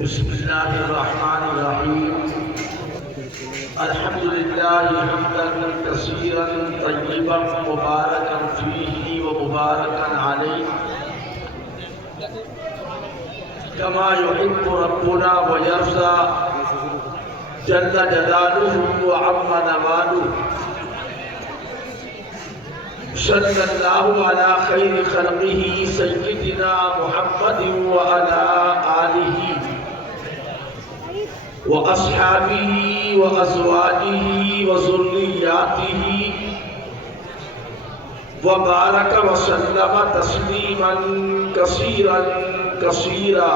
بسم الله الرحمن الرحيم. الحمد لله حمدا كثيرا طيبا مباركا فيه ومباركا عليه كما يحب ربنا ويرضى جل جلاله وعم نواله. صلى الله على خير خلقه سيدنا محمد وعلى آله وأصحابه وأزواجه وذرياته وبارك وسلم تسليما كثيرا كثيرا.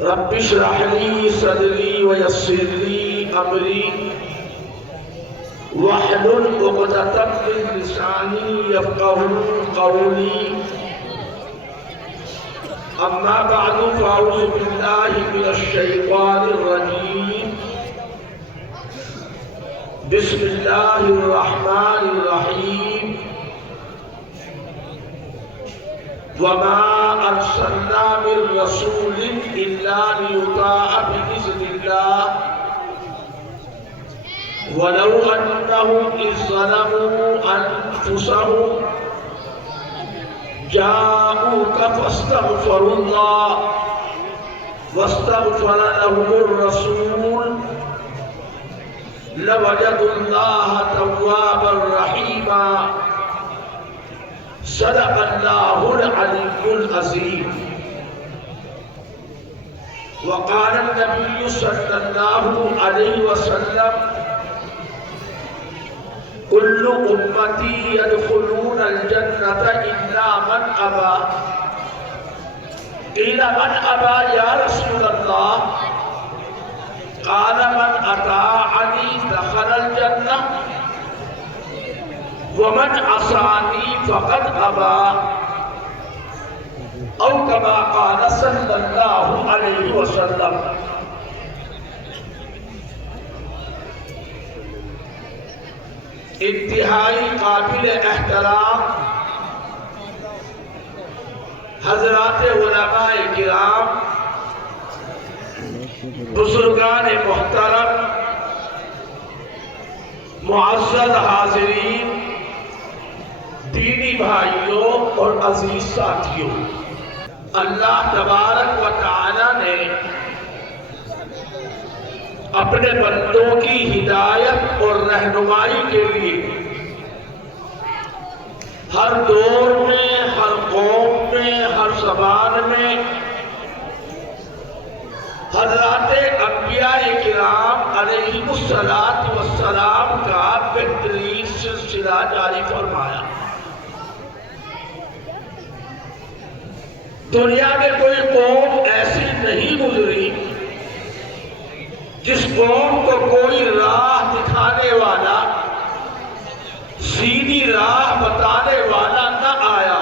رب اشرح لي صدري ويسر لي أمري واحلل عقدة من لساني يفقهوا قولي. أما بعد فأعوذ بالله من الشيطان الرجيم. بسم الله الرحمن الرحيم. وما أرسلنا من رسول إلا ليطاع بإذن الله ولو أنهم إذ ظلموا أنفسهم جاءوك فاستغفروا الله واستغفر لهم الرسول لوجدوا الله توابا رحيما. صدق الله العلي العظيم. وقال النبي صلى الله عليه وسلم: كل أمتي يدخلون الجنة إلا من أبى. قيل من أبى يا رسول الله؟ قال من أطاعني دخل الجنة ومن عصاني فقد أبى، أو كما قال صلى الله عليه وسلم. انتہائی قابل احترام حضرات علماء کرام، بزرگان محترم، معزز حاضرین، دینی بھائیوں اور عزیز ساتھیوں، اللہ تبارک و تعالی نے اپنے بندوں کی ہدایت اور رہنمائی کے لیے ہر دور میں، ہر قوم میں، ہر زبان میں حضرات انبیاء کرام علیہ السلام کا بہترین سلسلہ جاری فرمایا. دنیا میں کوئی قوم ایسی نہیں گزری جس قوم کو کوئی راہ دکھانے والا، سیدھی راہ بتانے والا نہ آیا.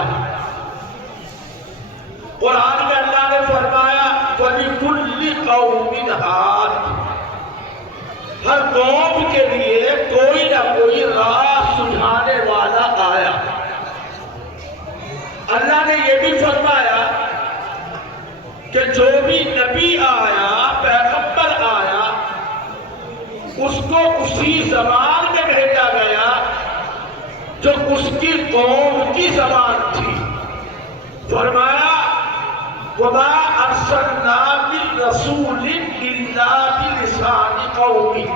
قرآن میں اللہ نے فرمایا وَلِكُلِّ قَوْمٍ هَادٍ. ہر قوم کے لیے کوئی نہ کوئی راہ سجھانے والا آیا. اللہ نے یہ بھی فرمایا کہ جو بھی نبی آیا، پیغمبر آیا، اس کو اسی زبان میں بھیجا گیا جو اس کی قوم کی زبان تھی. فرمایا وَمَا أَرْسَلْنَا مِن رَّسُولٍ إِلَّا بِلِسَانِ قَوْمِهِ.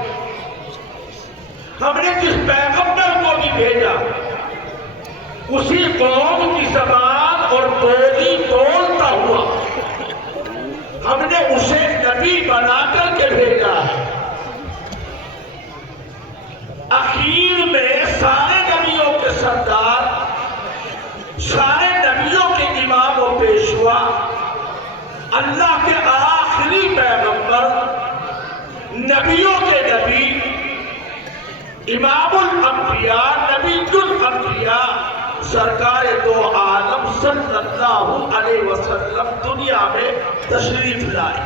ہم نے جس پیغمبر کو بھی بھیجا اسی قوم کی زبان اور بولی بولتا ہوا ہم نے اسے نبی بنا کر کے بھیجا ہے. اخیر میں سارے نبیوں کے سردار، سارے نبیوں کے امام و پیشوا، اللہ کے آخری پیغمبر، نبیوں کے نبی، امام الانبیاء، نبی الانبیاء، سرکار دو عالم صلی اللہ علیہ وسلم دنیا میں تشریف لائے.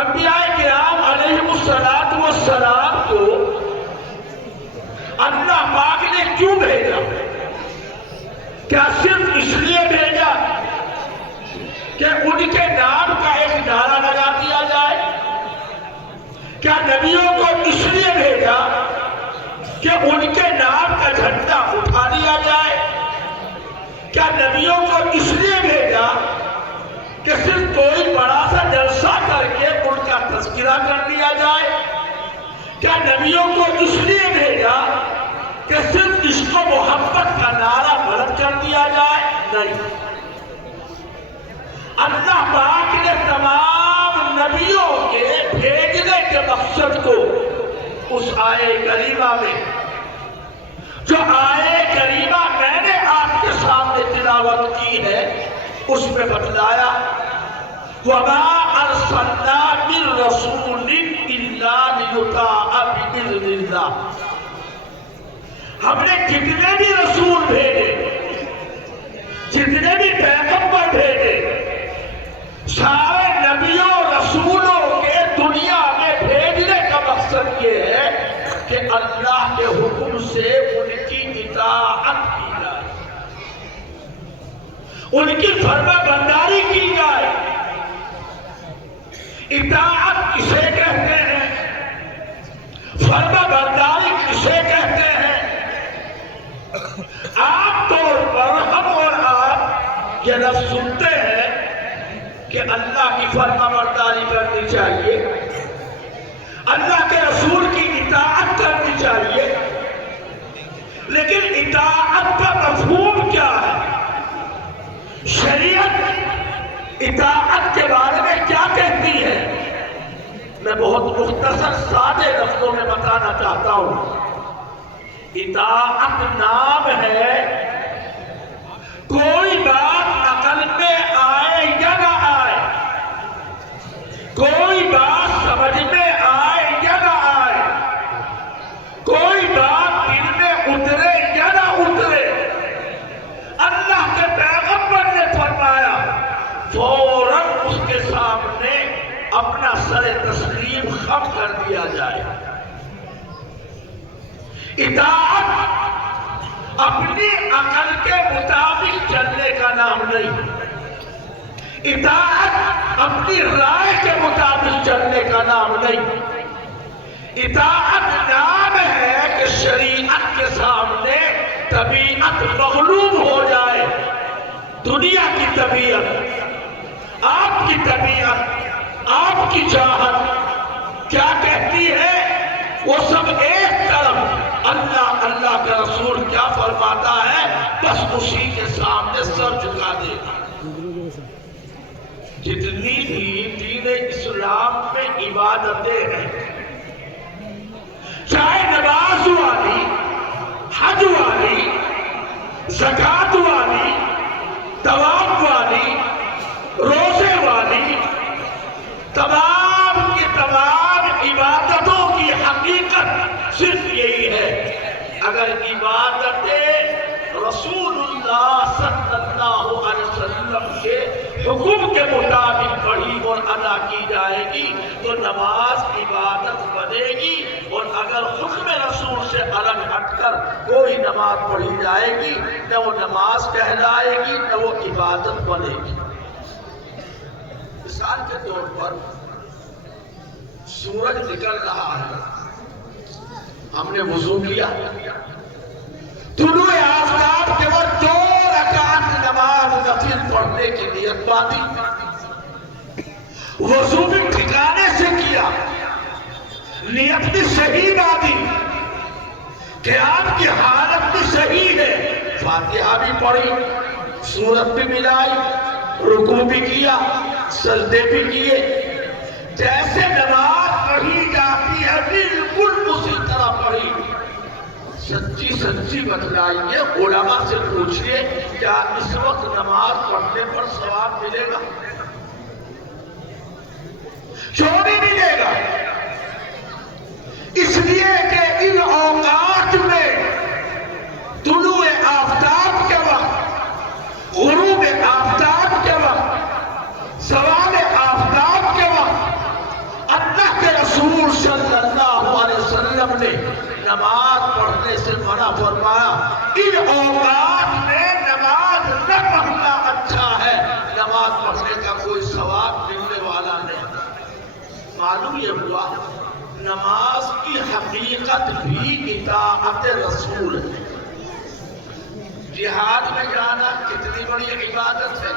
انبیاء کرام علیہ السلام کو اللہ پاک نے کیوں بھیجا؟ کیا صرف اس لیے بھیجا کہ ان کے نام کا ایک نعرہ لگا دیا جائے؟ کیا نبیوں کو اس لیے بھیجا کہ ان کے نام کا جھنڈا اٹھا دیا جائے؟ کیا نبیوں کو اس لیے بھیجا کہ صرف کوئی بڑا سا جلسہ کر کے ان کا تذکرہ کر دیا جائے؟ کیا نبیوں کو اس لیے بھیجا کہ صرف عشق و محبت کا نعرہ بلند کر دیا جائے؟ نہیں، اللہ پاک نے تمام نبیوں کے بھیجنے کے مقصد کو اس آیے کریمہ میں، جو آیے کریمہ میں نے آپ کے سامنے تلاوت کی ہے، اس میں بتلایا وَمَا أَرْسَلْنَا مِن رَّسُولٍ إِلَّا لِيُطَاعَ بِإِذْنِ اللَّهِ۔ ہم نے جتنے بھی رسول بھیجے، جتنے بھی پیغمبر بھیجے، سارے نبیوں رسولوں کے دنیا میں بھیجنے کا مقصد یہ ہے کہ اللہ کے حکم سے ان کی اطاعت کی جائے، ان کی فرما برداری کی جائے۔ اطاعت کسے کہتے ہیں؟ فرما برداری کسے کہتے ہیں؟ عام طور پر ہم اور آپ یہ لفظ سنتے ہیں کہ اللہ کی فرما برداری کرنی چاہیے، اللہ کے رسول کی اطاعت کرنی چاہیے، لیکن اطاعت کا مفہوم کیا ہے؟ شریعت اطاعت کے بارے میں کیا کہتی ہے؟ میں بہت مختصر سادے لفظوں میں بتانا چاہتا ہوں۔ اطاعت نام ہے کوئی بات عقل میں آئے یا نہ آئے، کوئی بات سمجھ میں آئے یا نہ آئے، کوئی بات دل میں اترے یا نہ اترے، اللہ کے پیغمبر نے فرمایا فوراً اس کے سامنے اپنا سر تسلیم خم کر دیا جائے۔ اطاعت اپنی عقل کے مطابق چلنے کا نام نہیں، اطاعت اپنی رائے کے مطابق چلنے کا نام نہیں، اطاعت نام ہے کہ شریعت کے سامنے طبیعت مغلوب ہو جائے، دنیا کی طبیعت، آپ کی طبیعت، آپ کی چاہت کیا کہتی ہے، وہ سب ایک طرف، اللہ اللہ کا رسول کیا فرماتا ہے بس اسی کے سامنے سر جھکا دے گا۔ جتنی بھی دین اسلام میں عبادتیں ہیں، چاہے نماز والی، حج والی، زکات والی، طواف والی، روزے والی، تمام کی تمام عبادتوں کی حقیقت صرف یہی ہے، اگر عبادتیں رسول اللہ صلی اللہ علیہ وسلم کے حکم کے مطابق پڑھی اور ادا کی جائے گی تو نماز عبادت بنے گی، اور اگر حکم رسول سے الگ ہٹ کر کوئی نماز پڑھی جائے گی نہ وہ نماز کہلائے گی نہ وہ عبادت بنے گی۔ مثال کے طور پر سورج نکل رہا ہے، ہم نے وضو کیا، طلوع آفتاب کے وقت 2 رکعت نماز نفل پڑھنے کی نیت باندھی، وضو بھی ٹھکانے سے کیا، نیت بھی صحیح باندھی، قیام کی حالت بھی صحیح ہے، فاتحہ بھی پڑھی، سورت بھی ملائی، رکوع بھی کیا، سجدے بھی کیے، جیسے نماز پڑھی جاتی ہے بالکل اسی طرح پڑھی۔ سچی سچی بتلائیے، علماء سے پوچھئے کیا اس وقت نماز پڑھنے پر ثواب ملے گا؟ کیوں نہیں ملے گا؟ اس لیے کہ ان اوقات میں طلوع آفتاب کے وقت، غروب آفتاب کے وقت، زوال آفتاب کے وقت اللہ کے رسول صلی اللہ علیہ وسلم نے نماز پڑھنے سے منع فرمایا۔ ان اوقات میں نماز نہ پڑھنا اچھا ہے، نماز پڑھنے کا معلوم یہ ہوا نماز کی حقیقت بھی اطاعت رسول ہے۔ جہاد میں جانا کتنی بڑی عبادت ہے۔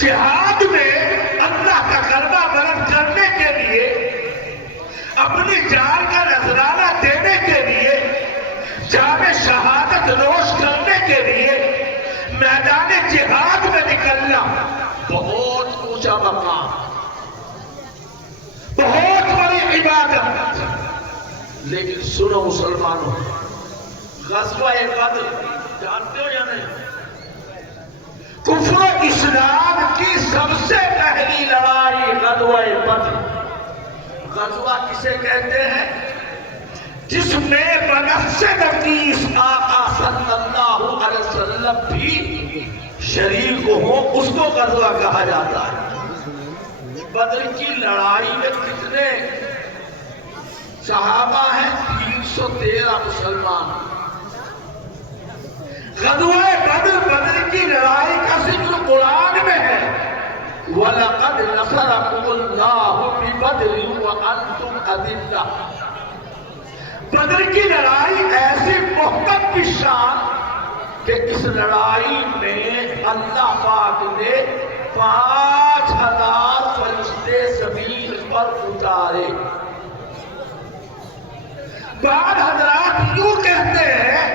جہاد میں اللہ کا کلمہ بلند کرنے کے لیے، اپنی جان کا نذرانہ دینے کے لیے، جام شہادت نوش کرنے کے لیے میدان جہاد میں نکلنا بہت اونچا مقام، بہت بڑی عبادت۔ لیکن سنو مسلمانوں، غزوہ بدر جانتے ہو یا نہیں؟ کفر و اسلام کی سب سے پہلی لڑائی غزوہ بدر۔ غزوہ کسے کہتے ہیں؟ جس میں بنفس نفیس آقا صلی اللہ علیہ وسلم بھی شریک ہو، اس کو غزوہ کہا جاتا ہے۔ بدر کی لڑائی میں کتنے صحابہ ہیں؟ 313 مسلمان۔ غزوہ بدر کی لڑائی کا ذکر قرآن میں ہے، وَلَقَدْ نَصَرَكُمُ اللَّهُ بِبَدْرٍ وَأَنْتُمْ أَذِلَّةٌ۔ بدر کی لڑائی ایسی محکم کی شان کہ اس لڑائی میں اللہ پاک نے 5000 فرشتے زمین پر اتارے۔ بعض حضرات یوں کہتے ہیں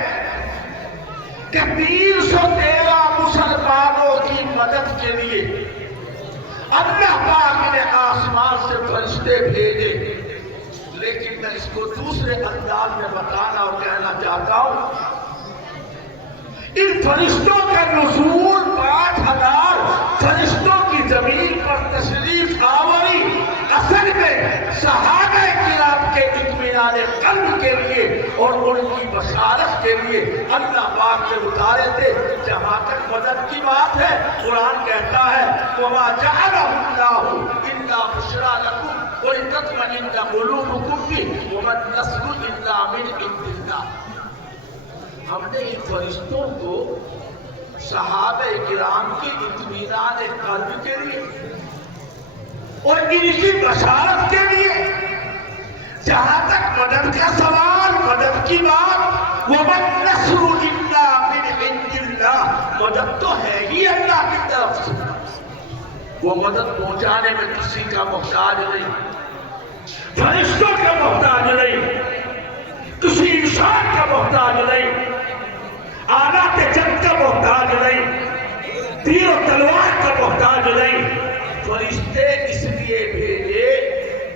کہ 313 مسلمانوں کی مدد کے لیے اللہ پاک نے آسمان سے فرشتے بھیجے، لیکن میں اس کو دوسرے انداز میں بتانا اور کہنا چاہتا ہوں، ان فرشتوں کا نزول 5000 فرشتوں کی زمین پر تشریف آوری اصل میں صحابہ کرام کے اطمینان قلب کے لیے اور ان کی بشارت کے لیے اللہ پاک نے اتارے تھے۔ جہاں تک مدد کی بات ہے، قرآن کہتا ہے وَمَا جَعَلَهُ اللَّهُ إِلَّا بُشْرَىٰ لَكُمْ وَلِتَطْمَئِنَّ قُلُوبُكُمْ بِهِ وَمَا النَّصْرُ إِلَّا مِنْ عِندِ اللَّهِ۔ ہم نے ان فرشتوں کو صحابہ کرام کی اطمینان قلب کے لیے اور ان کی بشارت کے لیے، جہاں تک مدد کا سوال، مدد کی بات، وَمَا النَّصْرُ إِلَّا مِنْ عِندِ اللَّهِ، مدد تو ہے ہی اللہ کی طرف سے۔ وہ مدد پہنچانے میں کسی کا محتاج نہیں، فرشتوں کا محتاج نہیں، کسی انسان کا محتاج نہیں، آلات جنگ کا محتاج نہیں، تیر و تلوار کا محتاج نہیں۔ فرشتے اس لیے بھیجے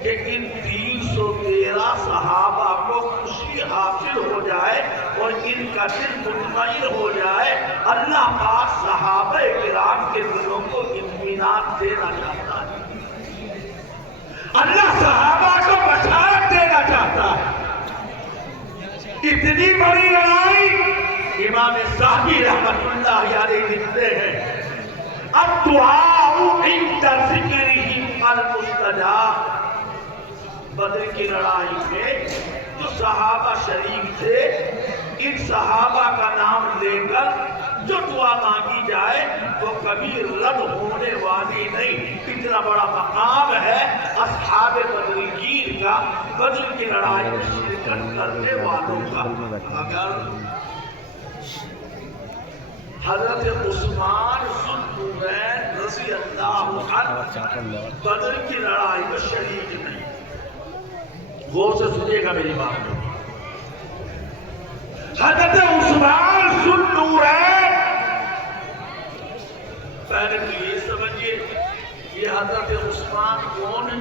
کہ ان 313 صحابہ کو خوشی حاصل ہو جائے اور ان کا دل مطمئن ہو جائے۔ اللہ پاک صحابہ کرام کے دلوں کو اطمینان دینا چاہتا ہے، اللہ صحابہ کو بشارت دینا چاہتا ہے۔ اتنی بڑی لڑائی، امام صاحبی رحمت اللہ علیہ لکھتے ہیں الدعاء عند ذکرہ المستجاب۔ بدر کی لڑائی میں جو صحابہ شریک تھے، ان صحابہ کا نام لے کر جو دعا مانگی جائے وہ کبھی رد ہونے والی نہیں۔ اتنا بڑا مقام ہے اصحاب بدرین کا، بدر کی لڑائی میں شرکت کرنے والوں کا۔ اگر حضرت عثمان ذو النورین رضی اللہ عنہ بدر کی لڑائی میں شریک نہیں، غور سے سنیے گا میری بات کو، حضرت عثمان ذو النورین، پہلے تو یہ سمجھیے یہ حضرت عثمان کون ہے؟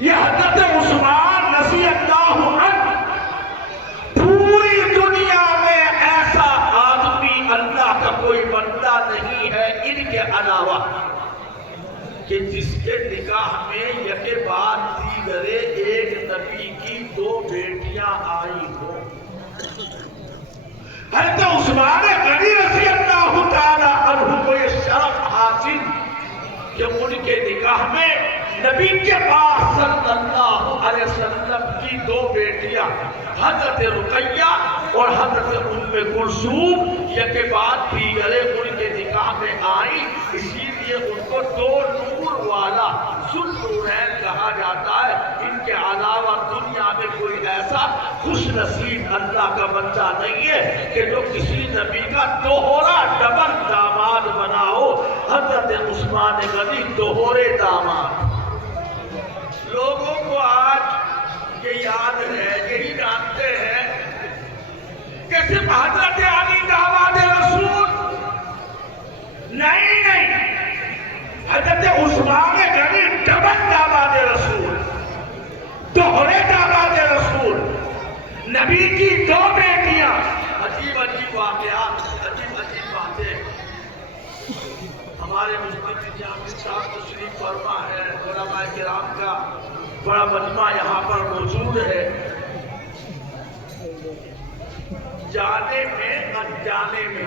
یہ حضرت عثمان رضی اللہ عنہ پوری دنیا میں ایسا آدمی اللہ کا کوئی بندہ نہیں ہے ان کے علاوہ کہ جس کے نکاح میں یکے بعد دیگرے ایک نبی کی 2 بیٹیاں آئی ہوں۔ حضرت عثمان غنی رضی اللہ تعالی عنہ کو یہ شرف حاصل کہ ان کے نکاح میں نبی کے پاس صلی اللہ علیہ وسلم کی 2 بیٹیاں حضرت رقیہ اور حضرت ام کلثوم یکے بعد دیگرے ان کے نکاح میں آئیں۔ اسی لیے لیے ان کو دو نور والا ذوالنورین کہا جاتا ہے. ان کے علاوہ دنیا میں کوئی ایسا خوش نصیب اللہ کا بندہ نہیں ہے کہ جو کسی نبی کا دوہرا ڈبل داماد بنا ہو. حضرت عثمان غنی دوہرے داماد. لوگوں کو آج یہ یاد ہے, یہی جانتے ہیں کہ صرف حضرت علی داماد رسول نہیں, حضرت عثمان غنی ڈبل داماد رسول, دوہرے داماد رسول, نبی کی دو بیٹیاں. عجیب عجیب واقعات, عجیب عجیب باتیں. ہمارے مجمع جامع صاحب تشریف فرما ہے, علماء کرام کا بڑا مجمع یہاں پر موجود ہے. جانے میں انجانے میں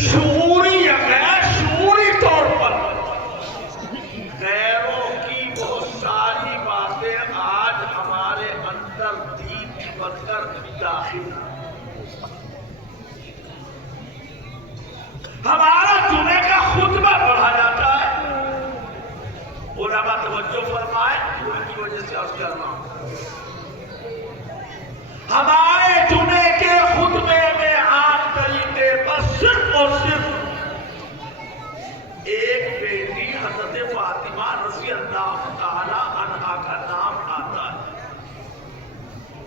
شعوری یا غیر شعوری طور پر غیروں کی بہت ساری باتیں آج ہمارے اندر دین کی بن کر داخل. ہمارا جمعے کا خطبہ پڑھا جاتا ہے, علماء توجہ فرمائے, ان کی وجہ سے عرض کر رہا ہوں. ہمارے جمعے کے خطبے میں عام طریقے پر صرف اور صرف ایک بیٹی حضرت فاطمہ رضی اللہ تعالی عنہا کا نام آتا ہے.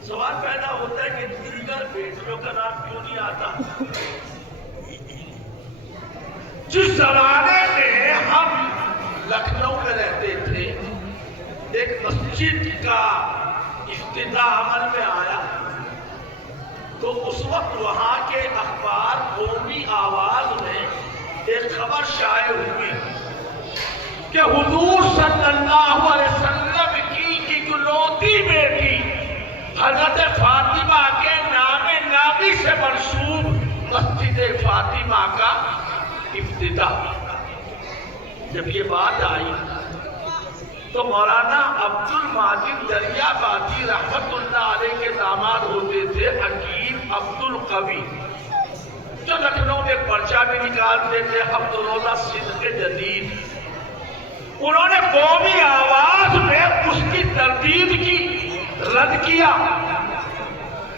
سوال پیدا ہوتا ہے کہ دیگر بیٹیوں کا نام کیوں نہیں آتا؟ جس زمانے میں ہم لکھنؤ میں رہتے تھے, ایک مسجد کا افتتاح عمل میں آیا تو اس وقت وہاں کے اخبار قومی آواز میں ایک خبر شائع ہوئی کہ حضور صلی اللہ علیہ وسلم کی اکلوتی بیٹی حضرت فاطمہ کے نام نامی سے منسوب مسجد فاطمہ کا افتتاح. جب یہ بات آئی تو مولانا عبد الماجد دریا بادی رحمت اللہ علیہ کے داماد ہوتے تھے حکیم عبد القوی, جو لکھنؤ میں پرچہ بھی نکالتے تھے عبد الروضہ صدق جدید. انہوں نے قومی آواز میں اس کی تردید کی, رد کیا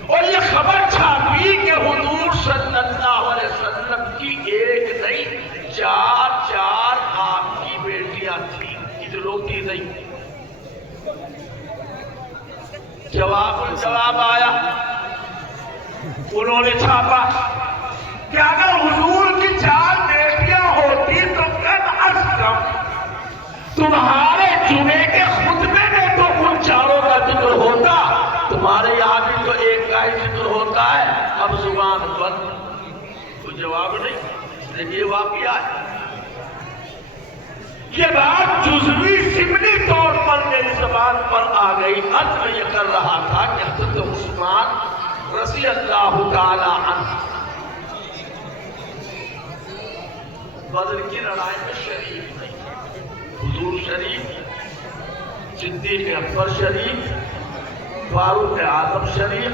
اور یہ خبر چھاپی کہ حضور صلی اللہ علیہ وسلم کی ایک نہیں چار آپ کی بیٹیاں تھیں, اکلوتی نہیں. جواب آیا, انہوں نے چھاپا کہ اگر حضور کی 4 بیٹیاں ہوتی تو کم از کم تمہارے جمعے کے خطبے میں تو ان 4 کا ذکر ہوتا. تمہارے یہاں بھی تو ایک کا ہی ذکر ہوتا ہے, اب زبان بند. کوئی جواب نہیں. لیکن یہ واقعہ ہے, یہ بات جزوی ضمنی طور پر میری زبان پر آ گئی. عرض میں یہ کر رہا تھا کہ حضرت عثمان رضی اللہ تعالی عنہ بدر کی لڑائی میں شریک نہیں. حضور شریف, صدیق اکبر شریف, فاروق اعظم شریف,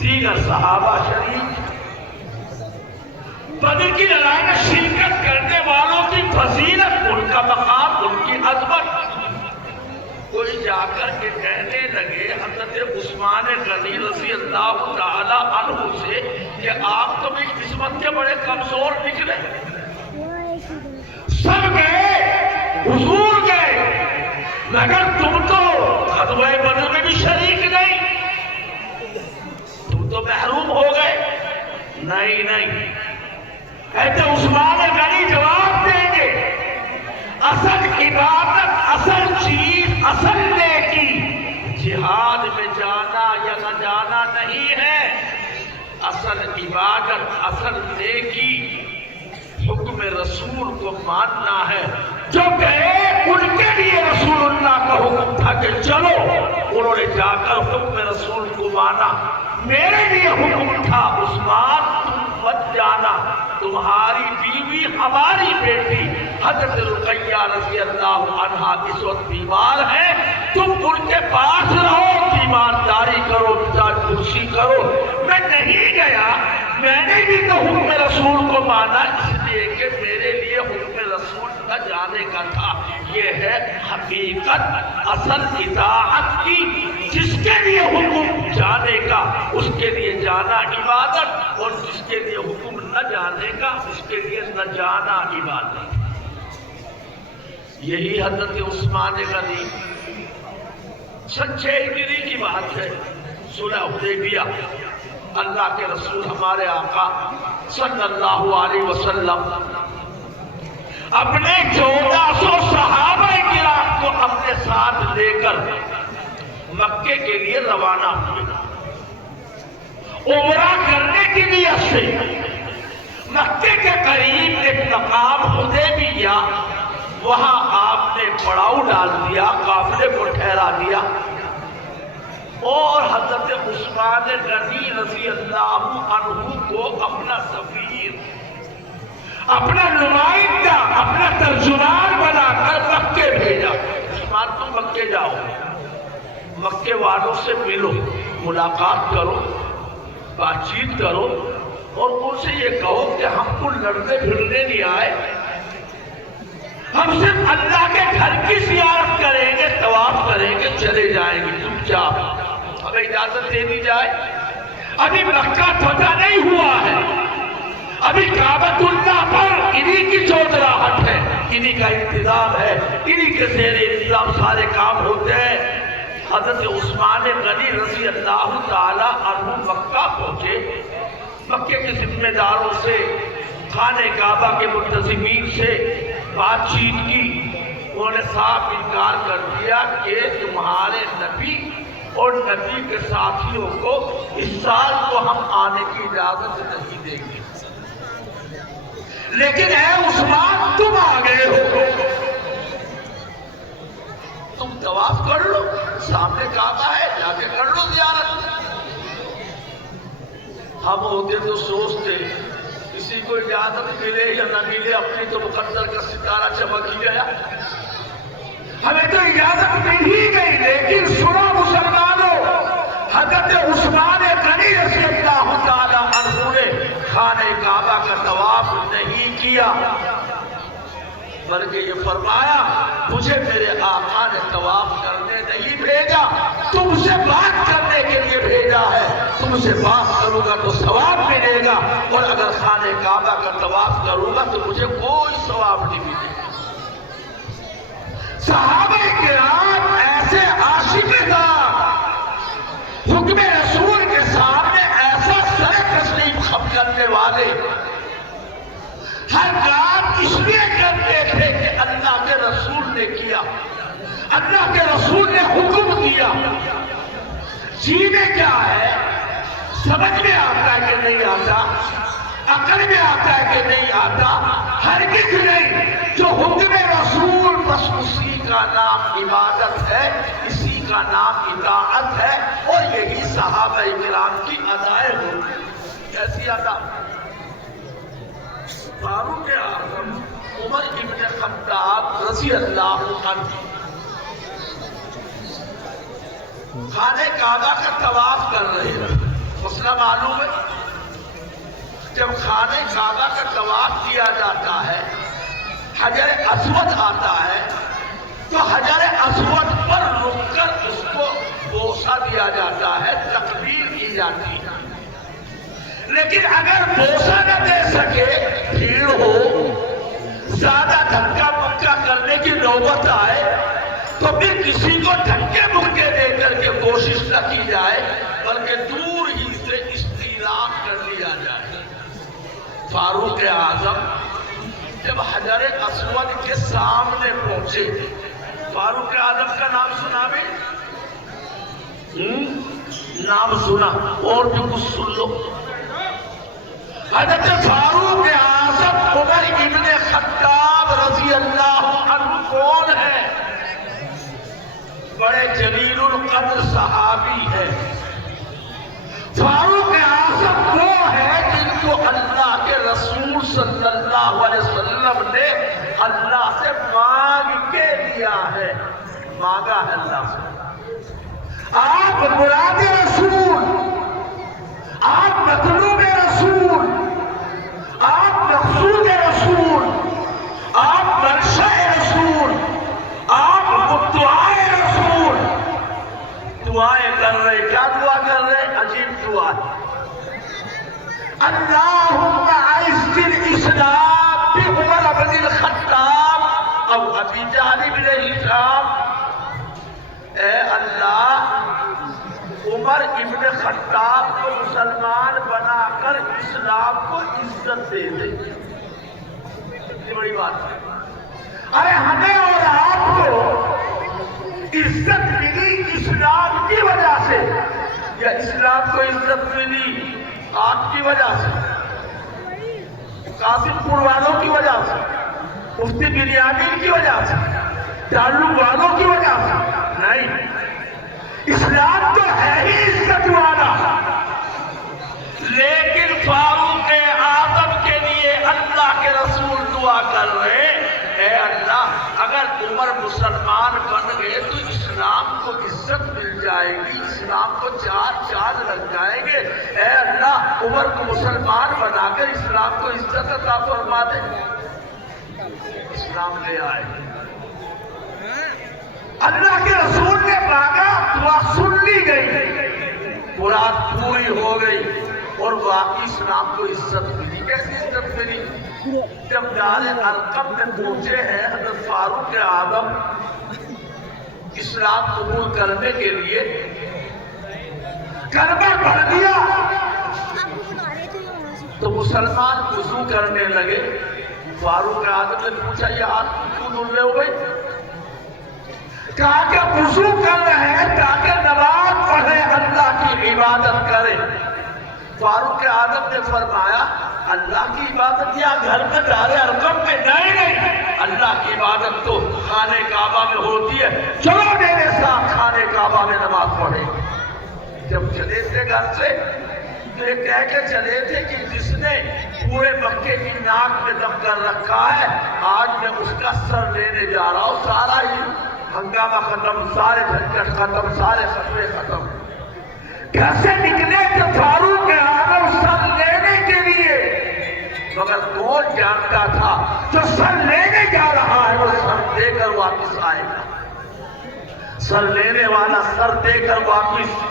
دیگر صحابہ شریف. بدر کی لڑائی میں شرکت کرنے والوں کی فضیلت, ان کا مقام, ان کی عظمت. کوئی جا کر کے کہنے لگے حضرت عثمان غنی رضی اللہ تعالی عنہ سے کہ آپ تو بھی قسمت کے بڑے کمزور نکلے. سب گئے, حضور گئے, مگر تم تو غزوہ بدر میں بھی شریک نہیں, تم تو محروم ہو گئے. نہیں, ایسے عثمان غنی جواب دیں گے, اصل عبادت, اصل چیز, اصل نیکی جہاد میں جانا یا نہ جانا نہیں ہے. اصل عبادت, اصل نیکی حکم رسول کو ماننا ہے. جو گئے ان کے لیے رسول اللہ کا حکم تھا کہ چلو, انہوں نے جا کر حکم رسول کو مانا. میرے لیے حکم تھا عثمان تم مت جانا, تمہاری بیوی ہماری بیٹی حضرت رقیہ رضی اللہ عنہا اس وقت بیمار ہے, تم ان کے پاس رہو, تیمارداری کرو, مزاج پرسی کرو. میں نہیں گیا, میں نے بھی تو حکم رسول کو مانا, اس لیے کہ میرے لیے حکم رسول نہ جانے کا تھا. یہ ہے حقیقت اصل اطاعت کی. جس کے لیے حکم جانے کا اس کے لیے جانا عبادت، اور جس کے لیے حکم نہ جانے کا اس کے لیے نہ جانا عبادت. یہی حضرت عثمان غنی سچے ہجری کی بات ہے. صلح حدیبیہ اللہ کے رسول ہمارے آقا صلی اللہ علیہ وسلم اپنے 1400 صحابہ کرام کو اپنے ساتھ لے کر مکے کے لیے روانہ ہوئے. عمرہ کرنے کی نیت سے مکے کے قریب ایک مقام حدیبیہ، وہاں آپ نے پڑاؤ ڈال دیا، قافلے کو ٹھہرا دیا، اور حضرت عثمان غنی رضی اللہ عنہ کو اپنا سفیر، اپنا نمائندہ، اپنا ترجمان بنا کر مکے بھیجا. عثمان تم مکے جاؤ، مکے والوں سے ملو، ملاقات کرو، بات چیت کرو، اور ان سے یہ کہو کہ ہم کو لڑنے بھیڑنے نہیں آئے، ہم صرف اللہ کے گھر کی زیارت کریں گے، طواف کریں گے، چلے جائیں گے چپ چاپ. ہمیں اجازت دے دی جائے. ابھی مکہ فتح نہیں ہوا ہے، ابھی کعبۃ اللہ پر انہی کی چودراہٹ ہے، انہی کا انتظام ہے، انہی کے زیر انتظام سارے کام ہوتے ہیں. حضرت عثمان غنی رضی اللہ تعالی عنہ مکہ پہنچے. مکے کے ذمہ داروں سے، خانہ کعبہ کے منتظمین سے بات چیت کی. انہوں نے صاف انکار کر دیا کہ تمہارے نبی اور نبی کے ساتھیوں کو اس سال تو ہم آنے کی اجازت نہیں دیں گے، لیکن اے عثمان تم آ گئے ہو، تم طواف کر لو، سامنے کعبہ ہے، جا کے کر لو زیارت. ہم ہوتے تو سوچتے کسی کو اجازت ملے یا نہ ملے، اپنی تو مقدر کا ستارہ چمک ہی گیا. ہمیں تو اجازت مل ہی گئی، لیکن سنو مسلمانوں، حضرت عثمان غنی رضی اللہ تعالی عنہ نے خانہ کعبہ کا طواف نہیں کیا، بلکہ یہ فرمایا مجھے میرے آقا نے طواف کرنے نہیں بھیجا، تم سے بات کرنے کے لیے بھیجا ہے. تم سے بات کروں گا تو ثواب ملے گا، اور اگر خانہ کعبہ کا طواف کروں گا تو مجھے کوئی ثواب نہیں ملے گا. صحابہ کرام ایسے عاشق ذات، حکم رسول کے سامنے ایسا سر تسلیم خم کرنے والے، ہر کام اس لیے کرتے تھے کہ اللہ کے رسول نے کیا، اللہ کے رسول نے حکم دیا. جینے کیا ہے، سمجھ میں آتا ہے کہ نہیں آتا، عقل میں آتا ہے کہ نہیں آتا، ہرگز نہیں. جو حکم رسول بس اسی کا نام عبادت ہے، اسی کا نام اطاعت ہے، اور یہی صحابہ کرام کی ادائیں ہوتی. کیسی ادا؟ فاروق اعظم عمر ابن خطاب رضی اللہ عنہ خانہ کعبہ کا طواف کر رہے ہیں. مسئلہ معلوم ہے، جب خانہ کعبہ کا طواف کیا جاتا ہے، حجر اسود آتا ہے، تو حجر اسود پر رک کر اس کو بوسہ دیا جاتا ہے، تکبیر کی جاتی ہے. لیکن اگر بوسہ نہ دے سکے، بھیڑ ہو، زیادہ دھکا مکہ کرنے کی نوبت آئے، تو پھر کسی کو دھکے مکے دے کر کے کوشش نہ کی جائے، بلکہ دور ہی سے استعلام کر لیا جائے. فاروق اعظم جب حجر اسود کے سامنے پہنچے، فاروق اعظم کا نام سنا بھی؟ نام سنا، اور بھی کچھ سن لو. حضرت فاروق اعظم عمر ابن خطاب رضی اللہ عنہ کون ہے؟ بڑے جلیل القدر صحابی ہے. فاروق اعظم وہ ہے جن کو اللہ کے رسول صلی اللہ علیہ وسلم نے اللہ سے مانگ کے لیا ہے، مانگا ہے اللہ سے. آپ مراد رسول، آپ مطلوب رسول، آپ مقصود رسول اللہم اعز الاسلام بعمر بن الخطاب او ابی جہل بن ہشام، اے اللہ عمر ابن خطاب کو مسلمان بنا کر اسلام کو عزت دے دے۔ کتنی بڑی بات ہے۔ ارے ہمیں اور آپ کو عزت ملی اسلام کی وجہ سے، یا اسلام کو عزت ملی آپ کی وجہ سے، قاسم پور والوں کی وجہ سے، مفتی بریانی کی وجہ سے، تعلق والوں کی وجہ سے؟ نہیں، اسلام تو ہے ہی عزت والا۔ لیکن فاروق اعظم کے لیے اللہ کے رسول دعا کر رہے، اے اللہ اگر عمر مسلمان بن گئے تو اسلام کو عزت مل جائے گی، اسلام کو چار چاند لگ جائیں گے، اے اللہ عمر کو مسلمان بنا کر اسلام کو عزت عطا فرما دے۔ اسلام لے آئے، اللہ کے رسول نے مانگا، دعا سن لی گئی، مراد پوری ہو گئی، اور واقعی اسلام کو عزت ملی۔ کیسی عزت ملی؟ جب دار ارقم میں پہنچے ہیں حضرت فاروق اعظم اسلام قبول کرنے کے لیے، کلمہ پڑھ دیا تو مسلمان وضو کرنے لگے۔ فاروق اعظم نے پوچھا یہ ہاتھ کیوں دھل رہے ہو بھائی؟ کہا کہ وضو کر رہے ہیں تاکہ نماز پڑھے، اللہ کی عبادت کرے۔ فاروق اعظم نے فرمایا اللہ کی عبادت یا گھر میں دار ارقم میں؟ نہیں، اللہ کی عبادت تو خانہ کعبہ میں ہوتی ہے، چلو میرے ساتھ خانہ کعبہ میں نماز پڑھے۔ جب چلے تھے گھر سے تو یہ کہہ کے چلے تھے کہ جس نے پورے مکے کی ناک میں دم کر رکھا ہے آج میں اس کا سر لینے جا رہا ہوں۔ سارا ہی ہنگامہ ختم، سارے جھنجٹ ختم، سارے خطرے ختم۔ کیسے نکلے کہ فاروق اعظم سر لینے کے لیے، مگر کون جانتا تھا جو سر لینے جا رہا ہے وہ سر دے کر واپس آئے گا۔ سر لینے والا سر دے کر واپس۔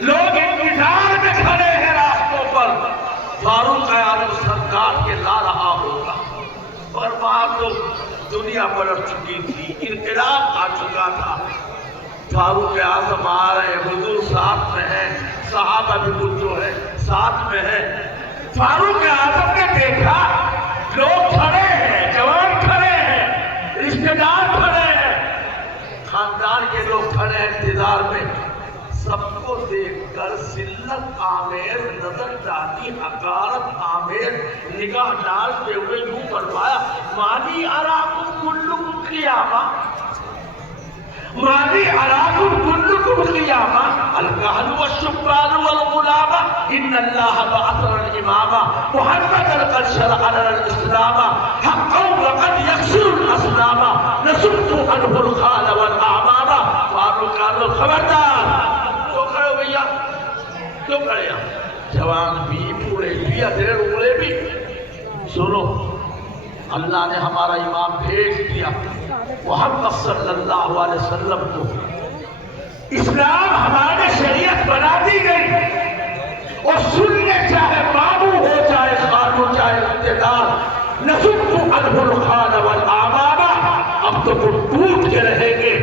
لوگ انتظار میں کھڑے ہیں راستوں پر، فاروق اعظم سر کاٹ کے لا رہا ہوگا، اور وہاں تو دنیا پلٹ چکی تھی، انقلاب آ چکا تھا۔ فاروق اعظم آ رہے، حضور ساتھ میں ہیں، صحابہ بھی کچھ جو ہے ساتھ میں ہیں۔ فاروق اعظم نے دیکھا لوگ کھڑے ہیں، جوان کھڑے ہیں، رشتہ دار کھڑے ہیں، خاندان کے لوگ کھڑے ہیں انتظار میں۔ سب کو دیکھ کر ذلت آمیز نظر ڈالی، حقارت آمیز نگاہ ڈالتے ہوئے یوں فرمایا مانی اراکم کلکم قیاما، مانی اراکم کلکم قیاما، الکہل والشبان والغلام ان اللہ بعث الامام محمد قد شرع لنا الاسلام حقا وقد یکسر الاسلام نصبت عنہ الخال والاعمام۔ فاروق اعظم خبردار، کیوں کھڑے ہو بھیا؟ کیوں کھڑے ہیں؟ جوان بھی، بوڑھے بھی، ادھیڑ اگلے بھی، سنو اللہ نے ہمارا امام بھیج دیا محمد صلی اللہ علیہ وسلم کو، اسلام ہمارے شریعت بنا دی گئی، اور سننے چاہے بابو ہو چاہے خانو چاہے اقتدار، نصبت عنہ الخال والاعمام، اب تو وہ ٹوٹ کے رہیں گے،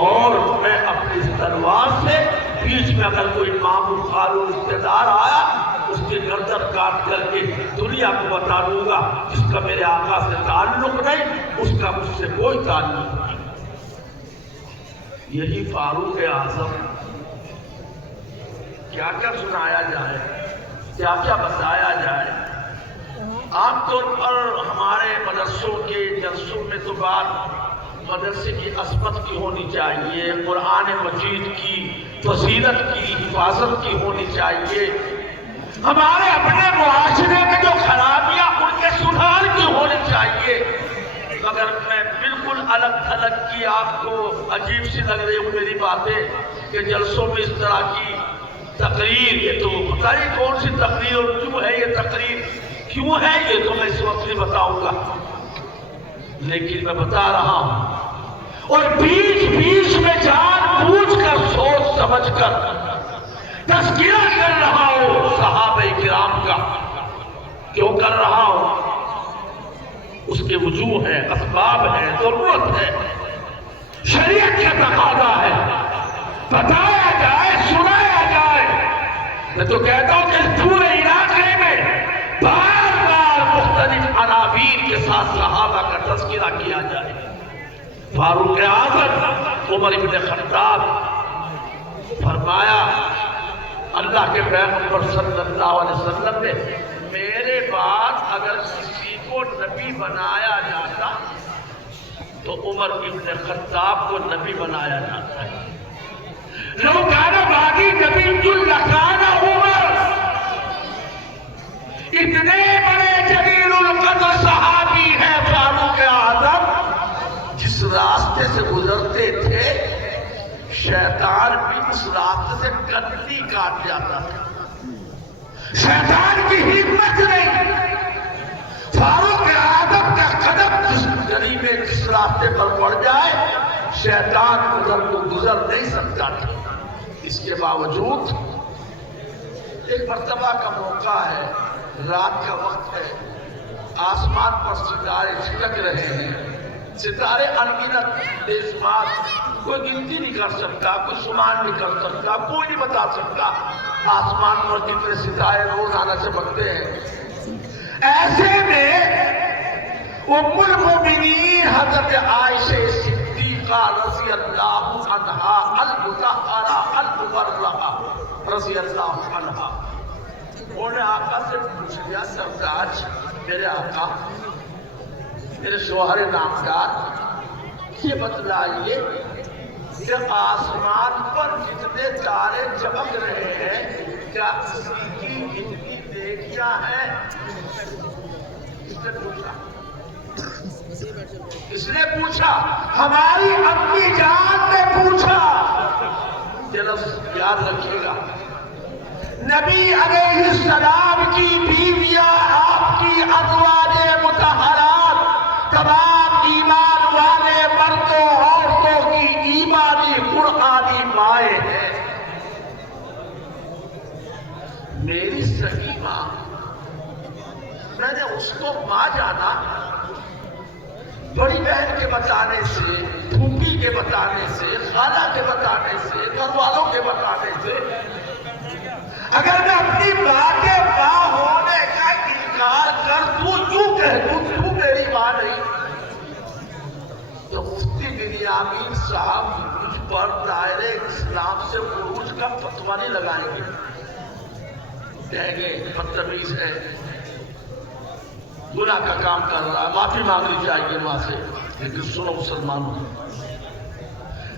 اور میں اپنی تلوار سے بیچ میں اگر کوئی مامو خالو رشتہ دار آیا اس کی گردن کاٹ کر کے دنیا کو بتا دوں گا جس کا میرے آقا سے تعلق نہیں، اس کا مجھ سے کوئی تعلق نہیں۔ یہی فاروق اعظم، کیا کیا سنایا جائے، کیا کیا بتایا جائے۔ عام طور پر ہمارے مدرسوں کے جلسوں میں تو بات مدرسے کی عصمت کی ہونی چاہیے، قرآن مجید کی فضیلت کی حفاظت کی ہونی چاہیے، ہمارے اپنے معاشرے میں جو خرابیاں ان کے سدھار کی ہونی چاہیے۔ مگر میں بالکل الگ تھلگ کی، آپ کو عجیب سی لگ رہی ہوں میری باتیں کہ جلسوں میں اس طرح کی تقریر، یہ تو پتہ نہیں کون سی تقریر اور کیوں ہے یہ تقریر، کیوں ہے یہ تو میں اس وقت نہیں بتاؤں گا، لیکن میں بتا رہا ہوں، اور بیچ بیچ میں جان بوجھ کر سوچ سمجھ کر تذکرہ کر رہا ہوں صحابہ کرام کا۔ کیوں کر رہا ہوں؟ اس کے وجوہ ہیں، اسباب ہیں، ضرورت ہے، شریعت کا تقاضا ہے، بتایا جائے، سنایا جائے۔ میں تو کہتا ہوں کہ اس پورے علاقے میں بار بار مختلف عناوین کے ساتھ صحابہ کا تذکرہ کیا جائے۔ فاروق اعظم عمر بن خطاب فرمایا، اللہ کے پیغمبر صلی اللہ علیہ وسلم نے میرے بعد اگر کسی کو نبی بنایا جاتا تو عمر بن خطاب کو نبی بنایا جاتا ہے۔ لو کان بعدی نبی لکان عمر۔ اتنے بڑے جلیل القدر صحابی ہیں فاروق اعظم، جس راستے سے گزرتے تھے شیطان بھی اس راستے سے کتنی کاٹ جاتا تھا۔ شیطان کی ہمت نہیں، فاروق اعظم کا قدم جس گلی میں جس راستے پر پڑ جائے شیطان ادھر کو گزر نہیں سکتا تھا۔ اس کے باوجود ایک مرتبہ کا موقع ہے، رات کا وقت ہے، آسمان پر ستارے چھٹک رہے ہیں، ستارے انگنت بے شمار، کوئی گنتی نہیں کر سکتا، کوئی شمار نہیں کر سکتا، کوئی نہیں بتا سکتا آسمان پر کتنے ستارے روزانہ چمکتے ہیں۔ ایسے میں ام المؤمنین حضرت عائشہ صدیقہ رضی اللہ عنہا المطہرہ المبررہ رضی اللہ عنہا، انہوں نے آقا سے پوچھ لیا، سردار میرے آقا، میرے شوہر نامدار، یہ بتلائیے کہ آسمان پر جتنے تارے چمک رہے ہیں کیا کسی کی اتنی نیکیاں ہیں؟ اس نے پوچھا، ہماری امی جان نے پوچھا۔ یہ لفظ یاد رکھیے گا، نبی علیہ السلام کی بیویاں، آپ کی ازواج مطہرات، تمام ایمان والے مردوں عورتوں کی ایمانی قرآنی مائیں ہیں۔ میری سگی ماں، میں نے اس کو ماں جانا بڑی بہن کے بتانے سے، پھوپھی کے بتانے سے، خالہ کے بتانے سے، گھر والوں کے بتانے سے۔ اگر میں اپنی ماں کے ماں ہونے کا انکار کر دوں، یوں کہہ دوں تو میری ماں نہیں، تو مفتی بنیامین صاحب مجھ پر دائرے اسلام سے خروج کا فتویٰ نہیں لگائیں گے، کہیں گے بدتمیز ہے، گناہ کا کام کر رہا ہے، معافی مانگنی چاہیے ماں سے۔ لیکن سنو مسلمانوں،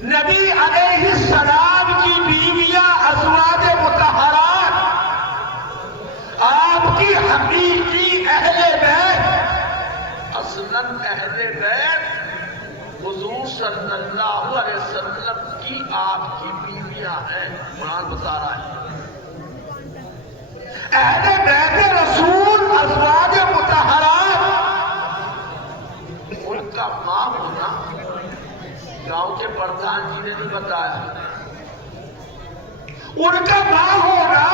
نبی علیہ السلام کی بیویاں ازواج مطہرات، آپ کی حقیقی اہل بیت، اصلاً اہل بیت حضور صلی اللہ علیہ وسلم کی آپ کی بیویاں ہیں۔ قرآن بتا رہا ہے اہل بیت رسول ازواج مطہرات، ان کا ماں ہونا گاؤں کے پردھان جی نے نہیں بتایا، ان کا ماں ہونا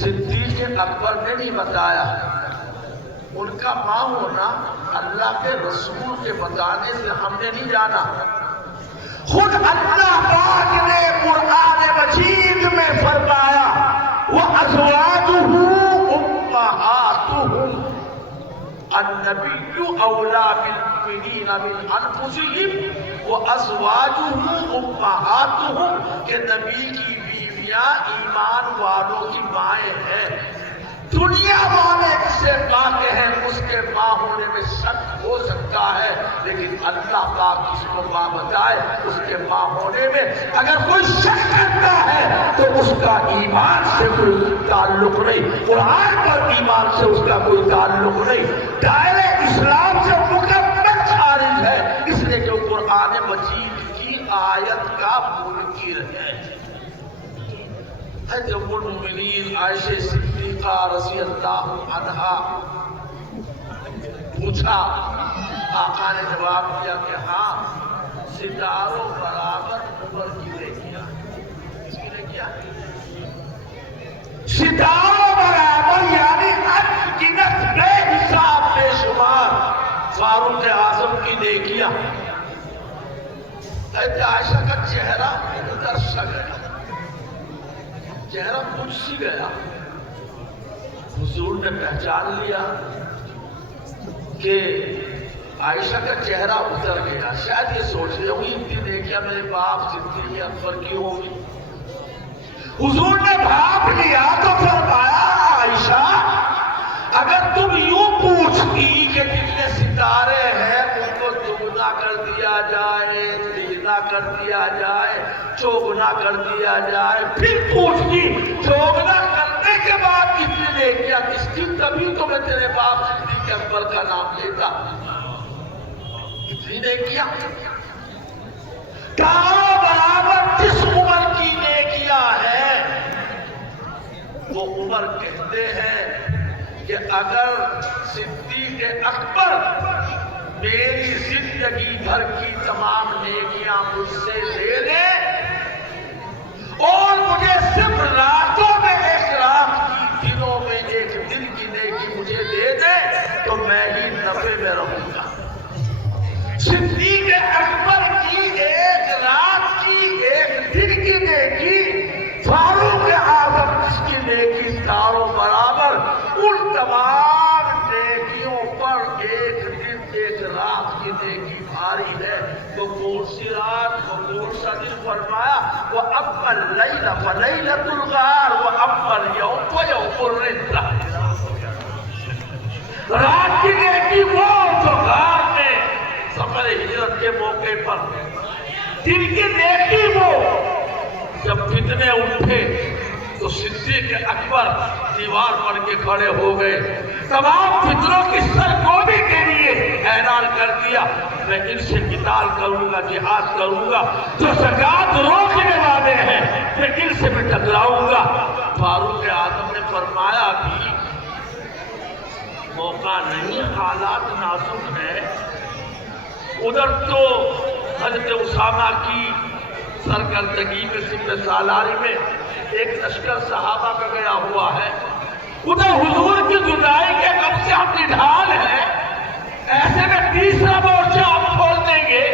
صدیق اکبر نے نہیں بتایا، ان کا ماں ہونا اللہ کے رسول کے بتانے سے ہم نے نہیں جانا، خود اللہ پاک نے قرآن مجید میں فرمایا وَأَزْوَاجُهُ أُمَّهَاتُهُمْ النَّبِيُّ أَوْلَى بِالْمُؤْمِنِينَ مِنْ أَنفُسِهِمْ وَأَزْوَاجُهُ أُمَّهَاتُهُمْ کہ نبی کی بیویاں ایمان والوں کی مائیں ہیں۔ دنیا والے جسے ماں کہیں اس کے ماں ہونے میں شک ہو سکتا ہے، لیکن اللہ پاک جس کو ماں بتائے اس کے ماں ہونے میں اگر کوئی شک کرتا ہے تو اس کا ایمان سے کوئی تعلق نہیں، قرآن پر ایمان سے اس کا کوئی تعلق نہیں، دائرے اسلام سے مکمل خارج ہے، اس لیے کہ وہ قرآن مجید کی آیت کا منکر ہے۔ حضرت ام المؤمنین عائشہ صدیقہ رضی اللہ عنہا پوچھا، آقا نے جواب دیا کہ ہاں، ستاروں برابر عمر کی لے کیا، اس کی لے کیا ستاروں برابر، یعنی حضرت عائشہ کا چہرہ ادھر سا گیا، چہرہ کچھ سی گیا. حضور نے پہچان لیا کہ عائشہ کا چہرہ اتر گیا. شاید یہ سوچ رہے ہوئی اتنی نیکیاں میرے باپ صدیق اکبر کی ہوگی. حضور نے بھاپ لیا تو فرمایا عائشہ اگر تم یوں پوچھتی کہ کتنے ستارے ہیں ان کو دگنا کر دیا جائے، تگنا کر دیا جائے، چوگنا کر دیا جائے، پھر پوچھتی چوگنا کرنے کے بعد کتنی نیکیاں کس کی، تبھی تو میں تیرے باپ صدیق اکبر کا نام لیتا. کتنی نیکیاں تاروں برابر جس عمر کی نیکیاں ہیں وہ عمر کہتے ہیں کہ اگر صدیق اکبر میری زندگی بھر کی تمام نیکیاں مجھ سے لے لے اور مجھے صرف راتوں میں ایک رات کی، دنوں میں ایک دن کی نیکی مجھے دے دے تو میں ہی نفع میں رہوں گا. صدیق اکبر کی ایک رات کی، ایک دن کی نیکی فاروق اعظم جس کی نیکی تاروں برابر، ان تمام نیکیوں پر ایک دن ایک رات کی نیکی بھاری ہے. تو کون سی رات، کون سا دن؟ فرمایا وہ اما اللیل فلیلۃ الغار و اما اليوم فیوم الرزق. رات کی نیکی وہ جو غار میں سفر ہجرت کے موقع پر، دن کی نیکی وہ جب فتنے اٹھے تو صدیق اکبر دیوار پر کے کھڑے ہو گئے. تمام فتنوں کی سرکوبی کے لیے اعلان کر دیا میں ان سے قتال کروں گا، جہاد کروں گا. جو زکات روکنے والے ہیں میں ان سے بھی ٹکراؤں گا. فاروق اعظم نے فرمایا بھی موقع نہیں، حالات نازک ہیں. ادھر تو حضرت اسامہ کی سرکردگی میں سپہ سالاری میں ایک لشکر صحابہ کا گیا ہوا ہے، ادھر حضور کی جدائی کے غم سے ہم نڈھال ہیں. ایسے میں تیسرا مورچہ ہم کھول دیں گے.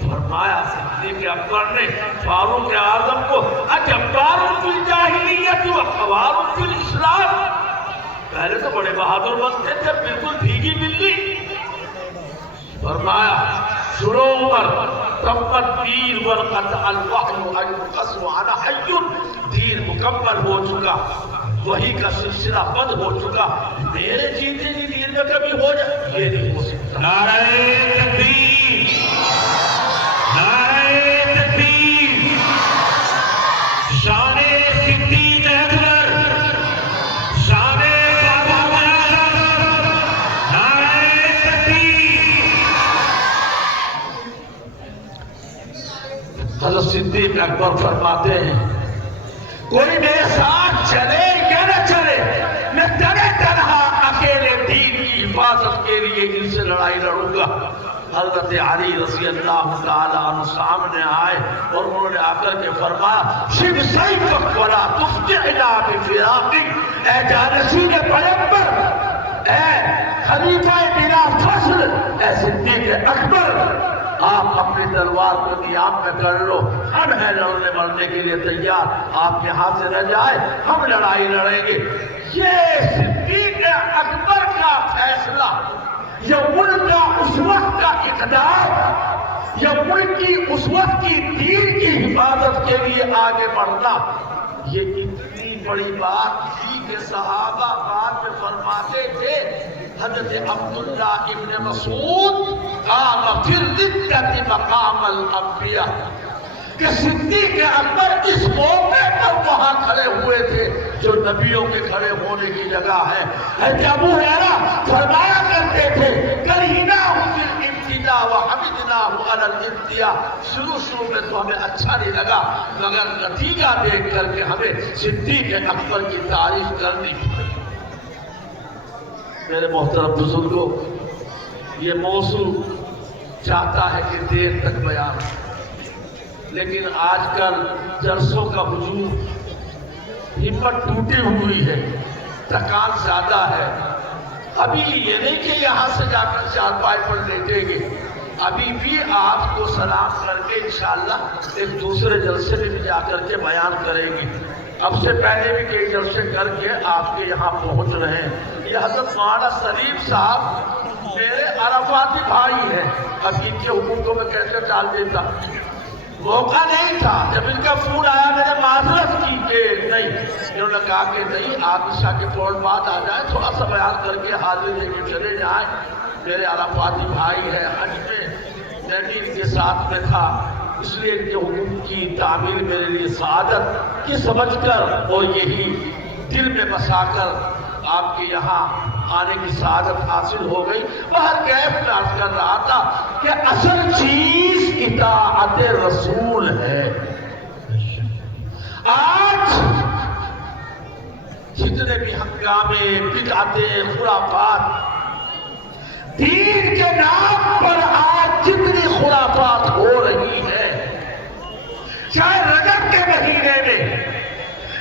فرمایا صدیق اکبر نے فاروق اعظم کو اجبار فی الجاہلیت و خوار فی الاسلام. پہلے تو بڑے بہادر بنتے تھے، بالکل بھیگی بلی. فرمایا سنو عمر تمت دین ورقت الوحی انقص وانا حی. دین مکمل ہو چکا، وحی کا سلسلہ بند ہو چکا. میرے جیتے جی دین میں کبھی ہو جائے یہ نہیں ہو سکتا. نعرہ تکبیر، نعرہ تکبیر. شان صدیق اکبر، شان فاروق اعظم. نعرہ تکبیر. حضرت صدیق اکبر فرماتے ہیں کوئی میرے ساتھ چلے یا نہ چلے میں تنہا اکیلے دین کی حفاظت کے لیے ان سے لڑائی لڑوں گا. حضرت علی رضی اللہ تعالیٰ عنہ سامنے آئے اور انہوں نے آ کر کے فرمایا شب سیفک ولا تفجعنا بفراقک. اے جانشین پیغمبر، اے خلیفہ بلا فصل، اے صدیق اکبر، آپ اپنی تلوار کو نیام میں کر لو. ہم ہیں لڑنے مرنے کے لیے تیار. آپ یہاں سے نہ جائے، ہم لڑائی لڑیں گے. یہ صدیق اکبر کا فیصلہ، یہ ان کا اس وقت کا اقدار، یہ ان کی اس وقت کی دین کی حفاظت کے لیے آگے بڑھنا، یہ اتنی بڑی بات تھی کہ صحابہ بعد میں فرماتے تھے حضرت عبداللہ ابن مسعود قام فی الردۃ مقام الانبیاء، کہ صدیق اکبر اس موقع پر وہاں کھڑے ہوئے تھے جو نبیوں کے کھڑے ہونے کی جگہ ہے. حضرت ابو ہریرہ فرمایا کرتے تھے کرہناہ فی الابتداء وحمدناہ علی الانتہاء. شروع میں تو ہمیں اچھا نہیں لگا مگر نتیجہ دیکھ کر کے ہمیں صدیق اکبر کی تعریف کرنی پڑی. میرے محترم بزرگوں، یہ موضوع چاہتا ہے کہ دیر تک بیان، لیکن آج کل جلسوں کا وجود، ہمت ٹوٹی ہوئی ہے، تھکان زیادہ ہے. ابھی یہ نہیں کہ یہاں سے جا کر چارپائی پر لیٹیں گے، ابھی بھی آپ کو سلام کر کے انشاءاللہ ایک دوسرے جلسے میں بھی جا کر کے بیان کرے گی. اب سے پہلے بھی کئی جلسے کر کے آپ کے یہاں پہنچ رہے ہیں. یہ حضرت مولانا سلیم صاحب میرے عرفاتی بھائی ہیں. اب ان کے حکم کو میں کیسے ٹال دیتا؟ موقع نہیں تھا. جب ان کا فون آیا میں نے معذرت کی کہ نہیں. انہوں نے کہا کہ نہیں، آپ عشاء کے فوراً بعد آ جائیں، تھوڑا سا بیان کر کے حاضر لے کے چلے جائیں. میرے عرفاتی بھائی ہیں، حج میں میں بھی ان کے ساتھ میں تھا، اس لیے ان کے حکم کی تعمیل میرے لیے سعادت کی سمجھ کر اور یہی دل میں بسا کر آپ کے یہاں آنے کی سعادت حاصل ہو گئی. باہر کیف ناز کر رہا تھا کہ اصل چیز اطاعت رسول ہے. آج جتنے بھی ہنگامے، بدعتیں، خرافات، دین کے نام پر آج جتنی خرافات ہو رہی ہے، چاہے رجب کے مہینے میں،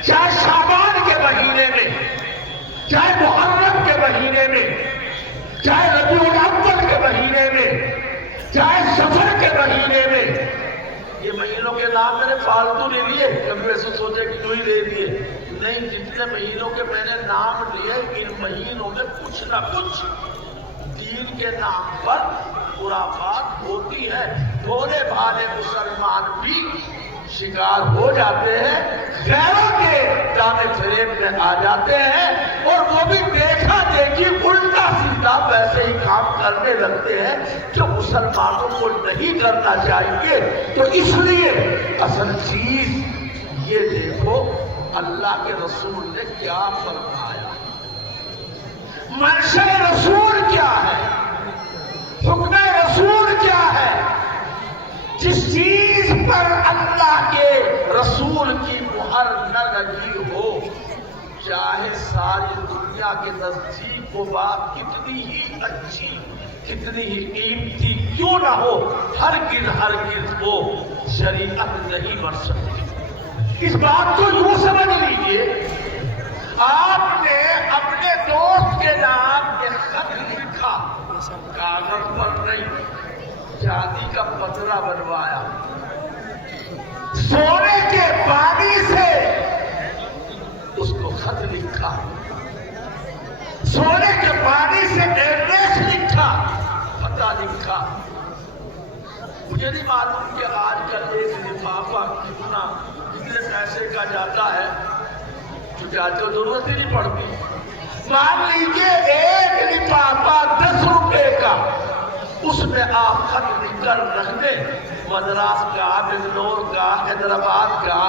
چاہے شعبان کے مہینے میں، چاہے محرم کے مہینے میں، چاہے ربیع الاول کے مہینے میں، چاہے سفر کے مہینے میں. یہ مہینوں کے نام میں نے فالتو لے لیے، کبھی ویسے سوچے کہ کیوں ہی لے لیے. نہیں، جتنے مہینوں کے میں نے نام لیے، ان مہینوں میں کچھ نہ کچھ دین کے نام پر خرافات ہوتی ہے. تھوڑے بھالے مسلمان بھی شکار ہو جاتے ہیں، غیروں کے جامے فریب میں آ جاتے ہیں، اور وہ بھی دیکھا دیکھی الٹا سیدھا ویسے ہی کام کرنے لگتے ہیں جو مسلمانوں کو نہیں کرنا چاہیے. تو اس لیے اصل چیز یہ دیکھو اللہ کے رسول نے کیا فرمایا، منشا رسول کیا ہے، حکم رسول کیا ہے. جس چیز پر اللہ کے رسول کی مہر نہ لگی ہو، چاہے ساری دنیا کے نزدیک وہ بات کتنی ہی اچھی، کتنی ہی قیمتی کیوں نہ ہو، ہرگز وہ شریعت نہیں بن سکتی. اس بات کو یوں سمجھ لیجئے، آپ نے اپنے دوست کے نام ایک خط لکھا، کاغذ پر نہیں، چاندی کا پترا بنوایا، سونے کے پانی سے اس کو خط لکھا، سونے کے پانی سے ایڈریس لکھا، پتہ لکھا. مجھے نہیں معلوم کہ آج کل ایک لفافہ کتنے پیسے کا جاتا ہے، کیونکہ آج کل ضرورت ہی نہیں پڑتی. مان لیجیے ایک لفافہ 10 روپے کا، اس میں آپ خط لکھ کر رکھ دیں، مدراس کا، بنگلور کا، حیدرآباد کا،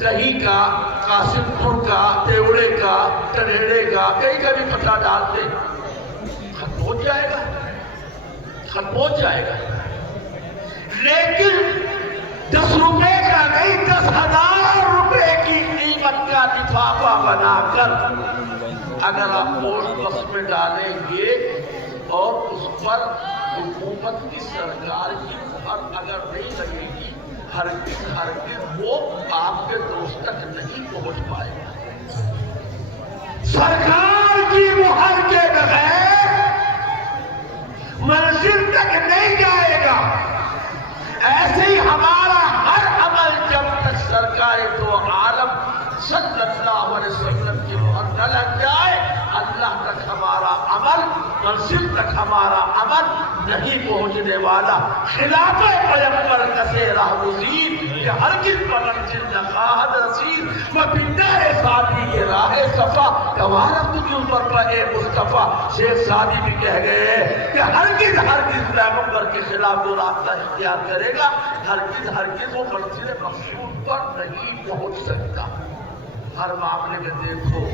کہیں کا، قاسم پور کا، تیوڑے کا، کنیڑے کا، کہیں کا بھی پتہ ڈال دیں، خط پہنچ جائے گا، خط پہنچ جائے گا. لیکن 10 روپے کا نہیں، 10,000 روپے کی قیمت کا لفافہ بنا کر اگر آپ پوسٹ باکس میں ڈالیں گے اور اس پر حکومت کی سرکار کی مہر اگر نہیں لگے گی، ہرگز وہ آپ کے دوست تک نہیں پہنچ پائے گا. سرکار کی مہر کے بغیر منزل تک نہیں جائے گا. ایسے ہی ہمارا ہر عمل جب تک سرکار تو عالم صلی اللہ علیہ وسلم کی مہر نہ لگ جائے، اللہ تک ہمارا عمل، منزل تک ہمارا عمل نہیں پہنچنے والا. خلاف پیغمبر کسے راہ گزین کہ ہرگز منزل نہ خواہد رسید، وہ بندار ساتھی کے راہ صفا توارت تجھو پر پہ مصطفیٰ. شیخ سعدی بھی کہہ گئے کہ ہرگز پیغمبر کے خلاف وہ راستہ اختیار کرے گا، ہرگز وہ منزل مقصود پر نہیں پہنچ سکتا. ہر معاملے میں دیکھو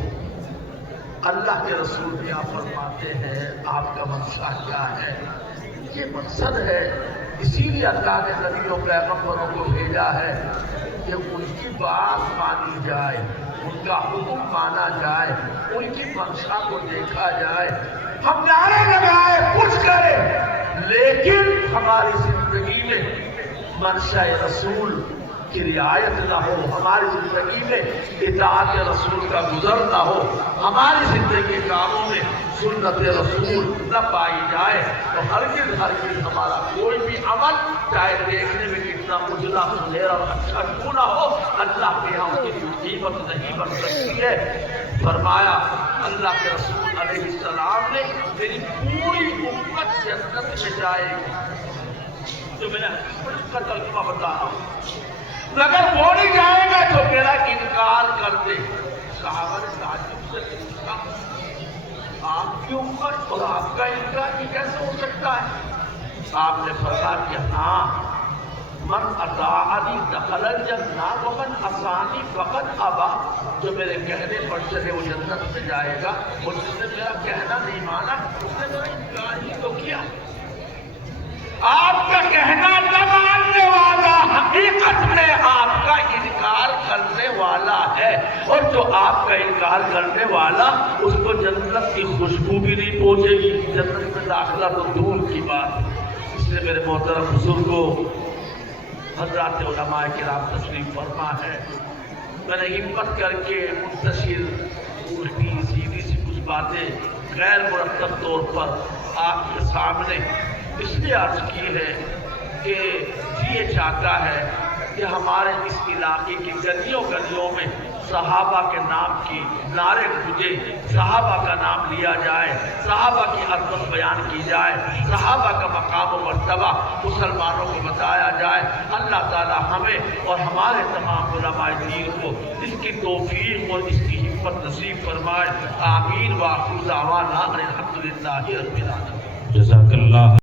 اللہ کے رسول کیا فرماتے ہیں، آپ کا مقصد کیا ہے. یہ مقصد ہے، اسی لیے اللہ نے نبی و پیغمبروں کو بھیجا ہے کہ ان کی بات مانی جائے، ان کا حکم مانا جائے، ان کی منشا کو دیکھا جائے. ہم نعرے لگائے، کچھ کریں، لیکن ہماری زندگی میں منشا رسول کی رعایت نہ ہو، ہماری زندگی میں اطاعت رسول کا گزر نہ ہو، ہماری زندگی کے کاموں میں سنت رسول نہ پائی جائے تو ہرگز ہمارا کوئی بھی عمل چاہے دیکھنے میں کتنا اجلا سنہرا اور اچھا کیوں نہ ہو، اللہ کے یہاں اس کی قیمت نہیں بن سکتی ہے۔ فرمایا اللہ کے رسول علیہ السلام نے میری پوری امت جنت میں جائے گی، جو میں نے اس کا ترجمہ بتا رہا ہوں، اگر وہ نہیں جائے گا تو میرا انکار کر دے۔ صحابہ نے تعجب سے پوچھا آپ کی امت اور آپ کا انکار یہ کیسے ہو سکتا ہے؟ آپ نے فرمایا کہ ہاں، من اطاعنی دخل الجنہ ومن عصانی فقد ابا، جو میرے کہنے پر چلے وہ جنت میں جائے گا، اور جس نے میرا کہنا نہیں مانا اس نے میرا انکار ہی تو کیا۔ آپ کا کہنا نہ ماننے والا حقیقت میں آپ کا انکار کرنے والا ہے، اور جو آپ کا انکار کرنے والا اس کو جنت کی خوشبو بھی نہیں پہنچے گی، جنت میں داخلہ تو دور کی بات ہے۔ اس لیے میرے محترم بزرگوں، حضرات علماء کرام تشریف فرما ہے، میں نے ہمت کر کے منتشر الٹی سیدھی سی کچھ باتیں غیر مرتب طور پر آپ کے سامنے اس لیے عرض کی ہے کہ یہ چاہتا ہے کہ ہمارے اس علاقے کی گلیوں گلیوں میں صحابہ کے نام کی نعرے گونجے، صحابہ کا نام لیا جائے، صحابہ کی عظمت بیان کی جائے، صحابہ کا مقام و مرتبہ مسلمانوں کو بتایا جائے۔ اللہ تعالی ہمیں اور ہمارے تمام علماء دین کو اس کی توفیق اور اس کی ہمت نصیب فرمائے۔ آمین۔ وآخر دعوانا ان الحمد للہ رب العالمین۔ جزاک اللہ۔